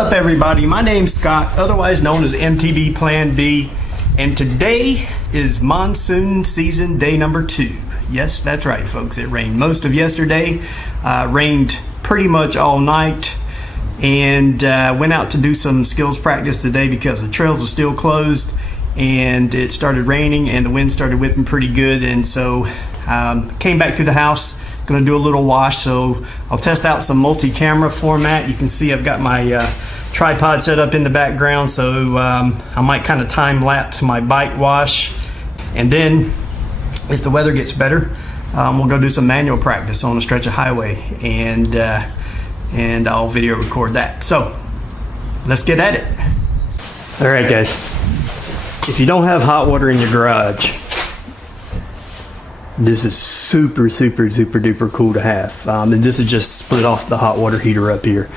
up, everybody? My name's Scott, otherwise known as MTV Plan B, and today is monsoon season day number 2. Yes, that's right, folks. It rained most of yesterday, rained pretty much all night, and went out to do some skills practice today because the trails are still closed, and it started raining and the wind started whipping pretty good, and so came back to the house. Going to do a little wash, so I'll test out some multi-camera format. You can see I've got my tripod set up in the background, so I might kind of time lapse my bike wash, and then if the weather gets better, we'll go do some manual practice on a stretch of highway, and I'll video record that. So let's get at it. All right, guys, if you don't have hot water in your garage, this is super duper cool to have. And this is just split off the hot water heater up here.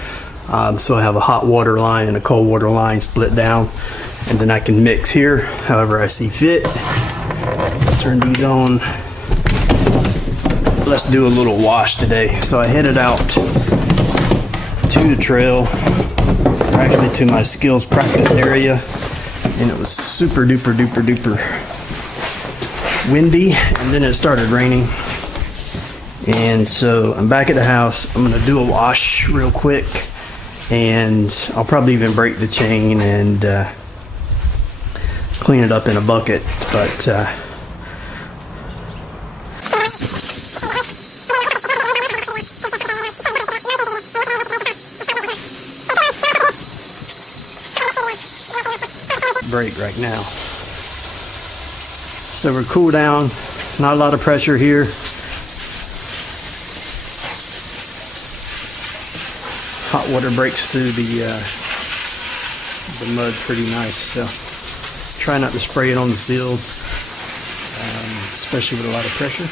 So I have a hot water line and a cold water line split down, and then I can mix here however I see fit. Turn these on. Let's do a little wash today. So I headed out to the trail, or actually to my skills practice area, and it was super duper windy, and then it started raining, and so I'm back at the house. I'm gonna do a wash real quick, and I'll probably even break the chain and clean it up in a bucket, but break right now. So we're cool down, not a lot of pressure here. Hot water breaks through the mud pretty nice, so try not to spray it on the field, especially with a lot of pressure.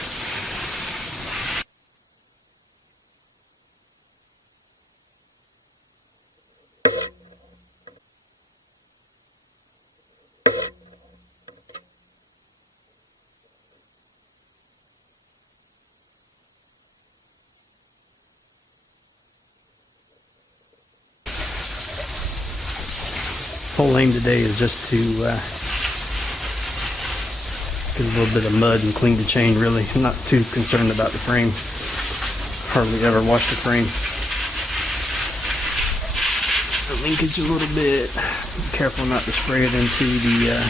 Whole aim today is just to get a little bit of mud and clean the chain. Really, I'm not too concerned about the frame. Hardly ever wash the frame. The linkage a little bit. Be careful not to spray it into the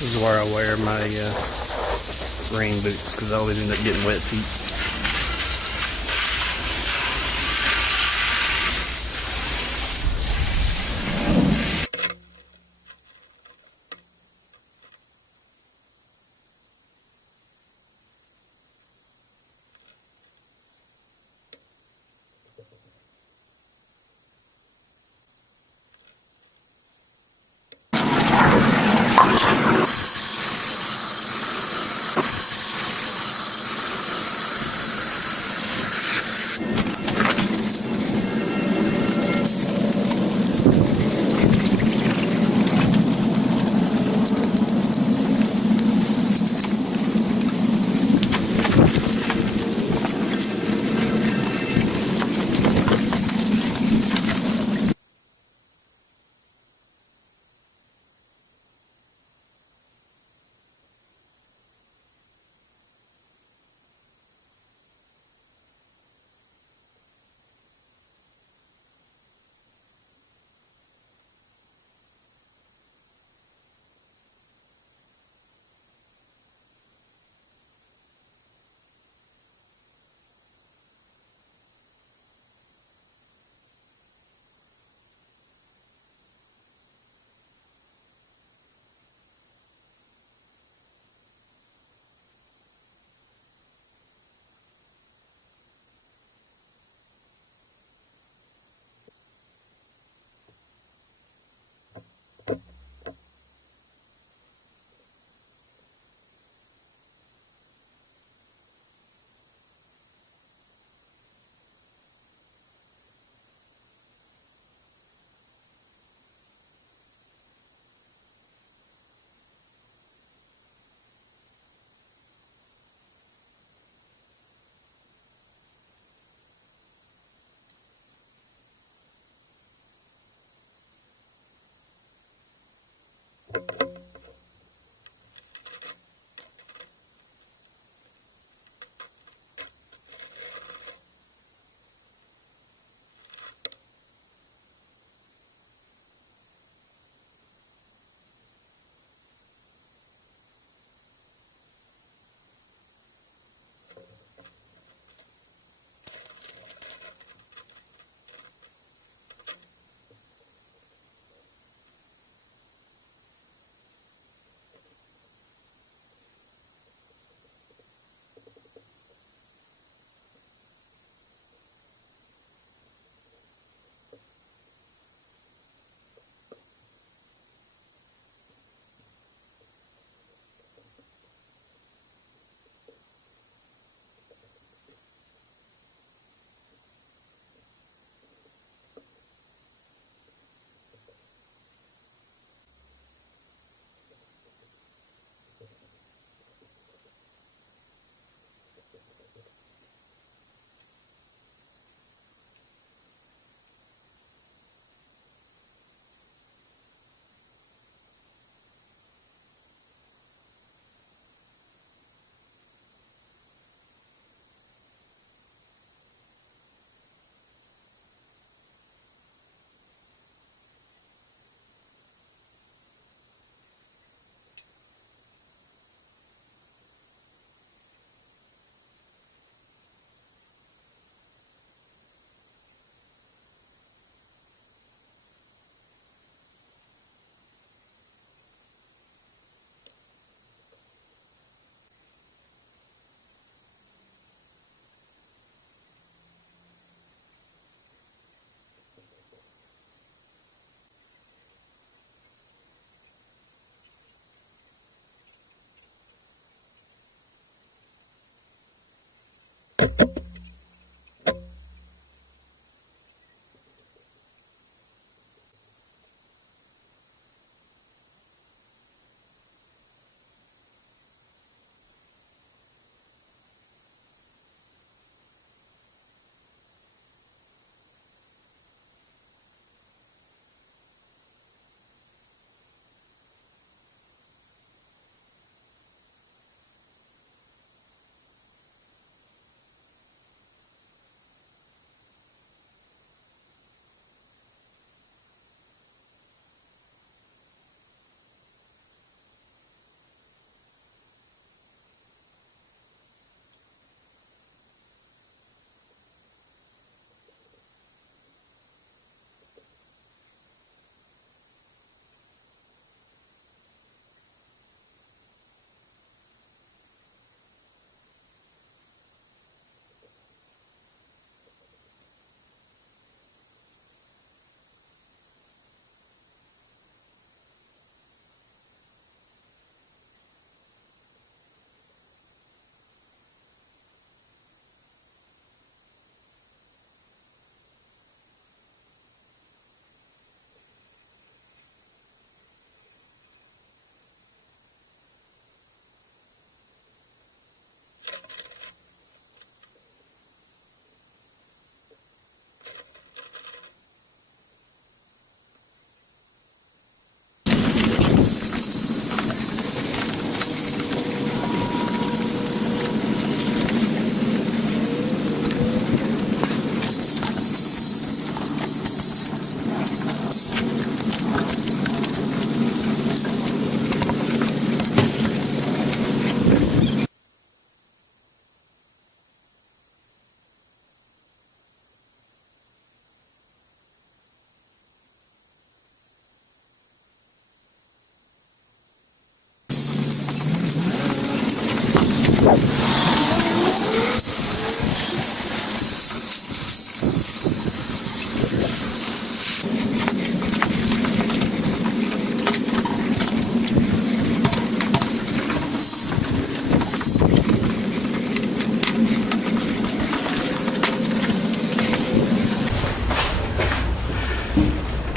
This is where I wear my rain boots, because I always end up getting wet feet.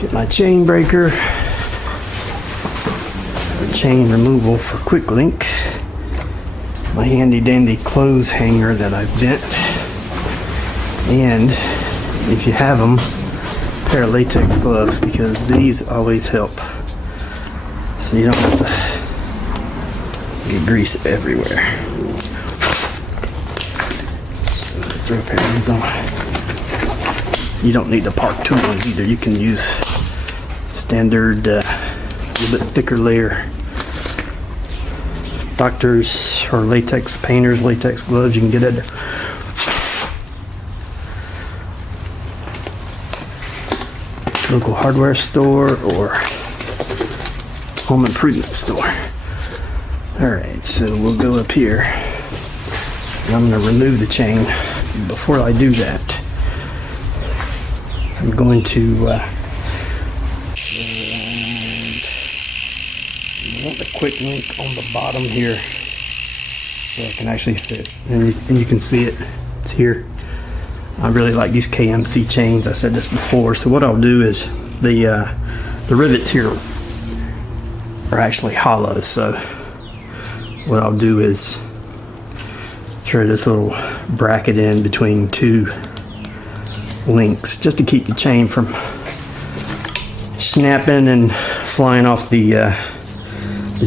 Get my chain breaker, chain removal for quick link, my handy dandy clothes hanger that I've bent, and if you have them, a pair of latex gloves, because these always help, so you don't have to get grease everywhere. So throw a pair of these on. You don't need the Park 2 ones either. You can use standard, a little bit thicker layer doctors or latex painters, latex gloves you can get at the local hardware store or home improvement store. Alright, so we'll go up here and I'm going to remove the chain. Before I do that, I'm going to I want the quick link on the bottom here so it can actually fit, and you can see it, it's here. I really like these KMC chains. I said this before. So what I'll do is the rivets here are actually hollow, so what I'll do is throw this little bracket in between two links just to keep the chain from snapping and flying off the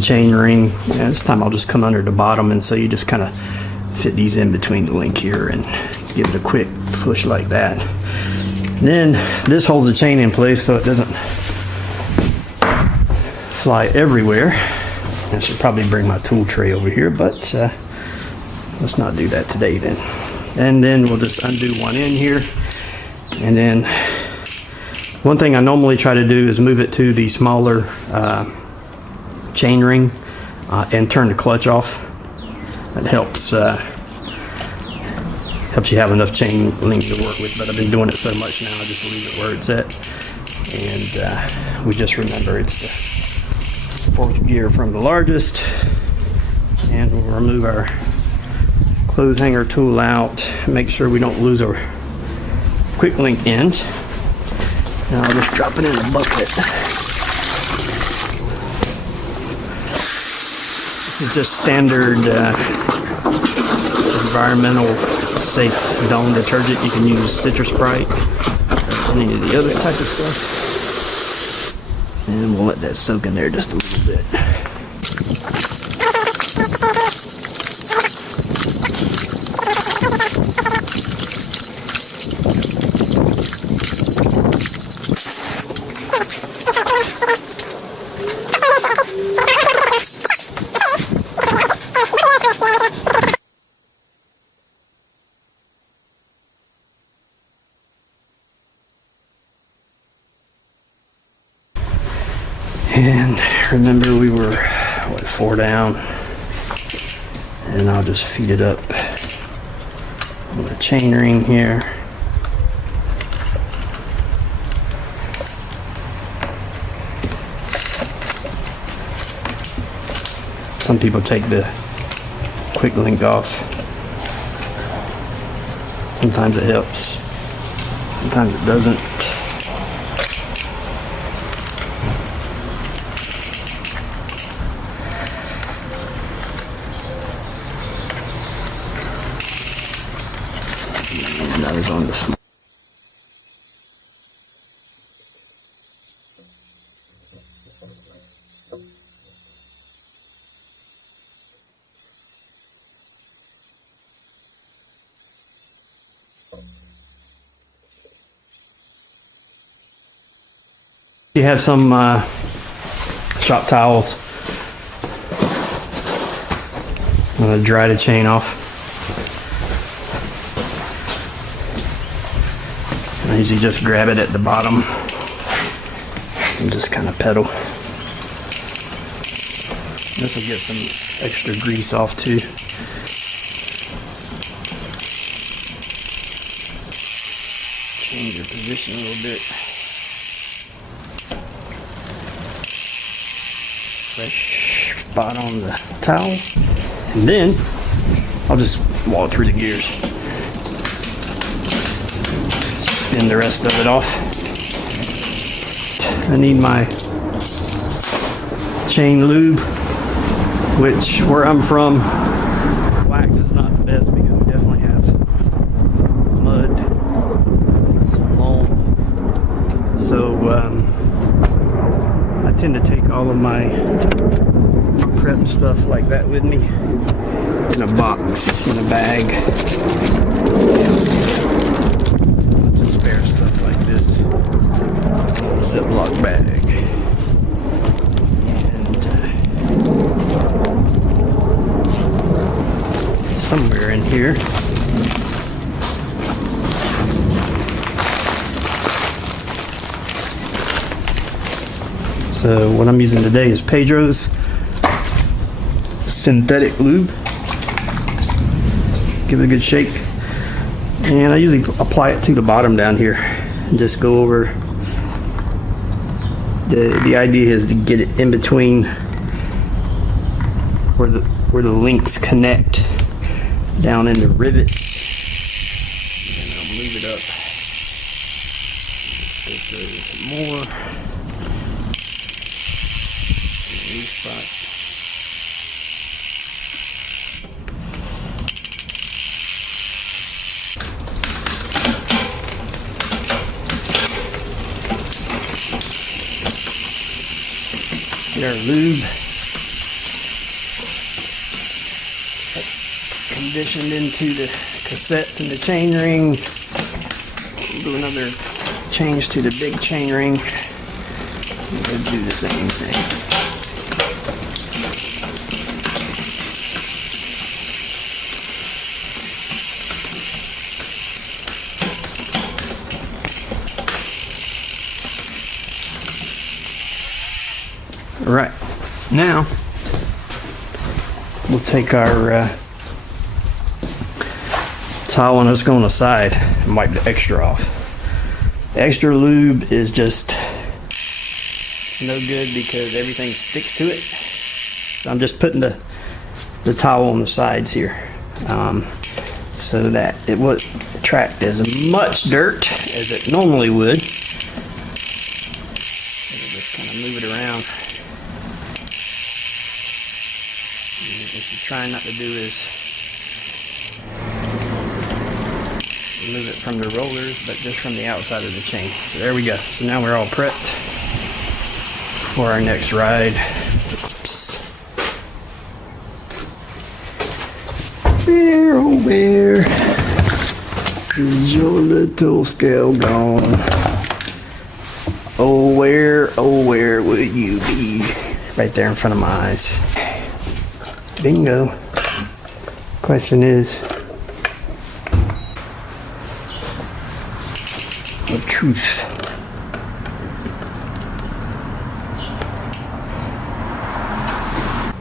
chain ring. And this time I'll just come under the bottom, and so you just kind of fit these in between the link here and give it a quick push like that. And then this holds the chain in place so it doesn't fly everywhere. I should probably bring my tool tray over here, but let's not do that today then. And then we'll just undo one end here, and then one thing I normally try to do is move it to the smaller chain ring and turn the clutch off. That helps helps you have enough chain link to work with, but I've been doing it so much now I just leave it where it's at, and we just remember it's the fourth gear from the largest. And we'll remove our clothes hanger tool out, make sure we don't lose our quick link ends. Now I'll just drop it in a bucket. This is just standard environmental safe Dawn detergent. You can use Citrus Sprite or any of the other type of stuff. And we'll let that soak in there just a little bit. And remember, we were, what, 4 down, and I'll just feed it up on the chain ring here. Some people take the quick link off. Sometimes it helps, sometimes it doesn't. And I was on the small. You have some shop towels. I'm going to dry the chain off. I usually just grab it at the bottom and just kind of pedal. This will get some extra grease off too. Change your position a little bit. Fresh spot on the towel, and then I'll just walk through the gears, spin the rest of it off, I need my chain lube, which where I'm from, wax is not the best because we definitely have mud, some loam. So I tend to take all of my prep stuff like that with me in a box, in a bag. Just spare stuff like this, Ziploc bag. Somewhere in here. So what I'm using today is Pedro's synthetic lube. Give it a good shake. And I usually apply it to the bottom down here and just go over. The idea is to get it in between where the links connect down in the rivets, and I'll move it up. Go through some more. These spots. Get our lube conditioned into the cassettes and the chain ring. Do another change to the big chain ring. We'll do the same thing. All right, now we'll take our towel and let's go on the side and wipe the extra off. The extra lube is just no good because everything sticks to it. So I'm just putting the towel on the sides here so that it won't attract as much dirt as it normally would. So just kind of move it around. And what you're trying not to do is remove it from the rollers, but just from the outside of the chain. So there we go. So now we're all prepped for our next ride. Oops. Where, oh where is your little scale gone? Oh where would you be? Right there in front of my eyes. Bingo. Question is, the truth.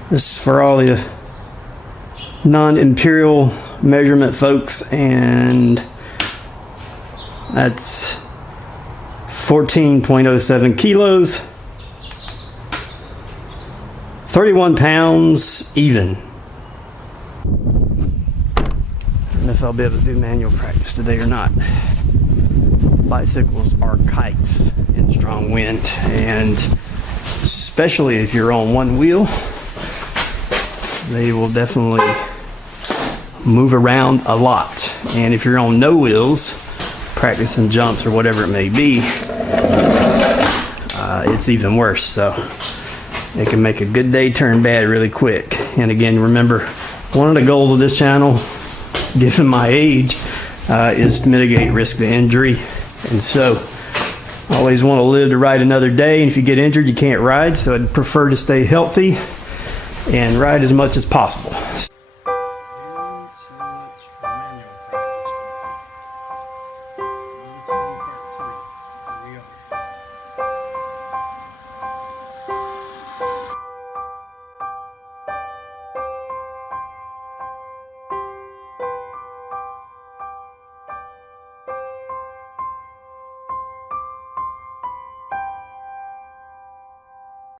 This is for all the non-imperial measurement folks, and that's 14.07 kilos, 31 pounds even. I don't know if I'll be able to do manual practice today or not. Bicycles are kites in strong wind, and especially if you're on one wheel, they will definitely move around a lot. And if you're on no wheels, practicing jumps or whatever it may be, it's even worse. So it can make a good day turn bad really quick. And again, remember, one of the goals of this channel, given my age, is to mitigate risk of injury. And so I always want to live to ride another day, and if you get injured you can't ride, so I'd prefer to stay healthy and ride as much as possible.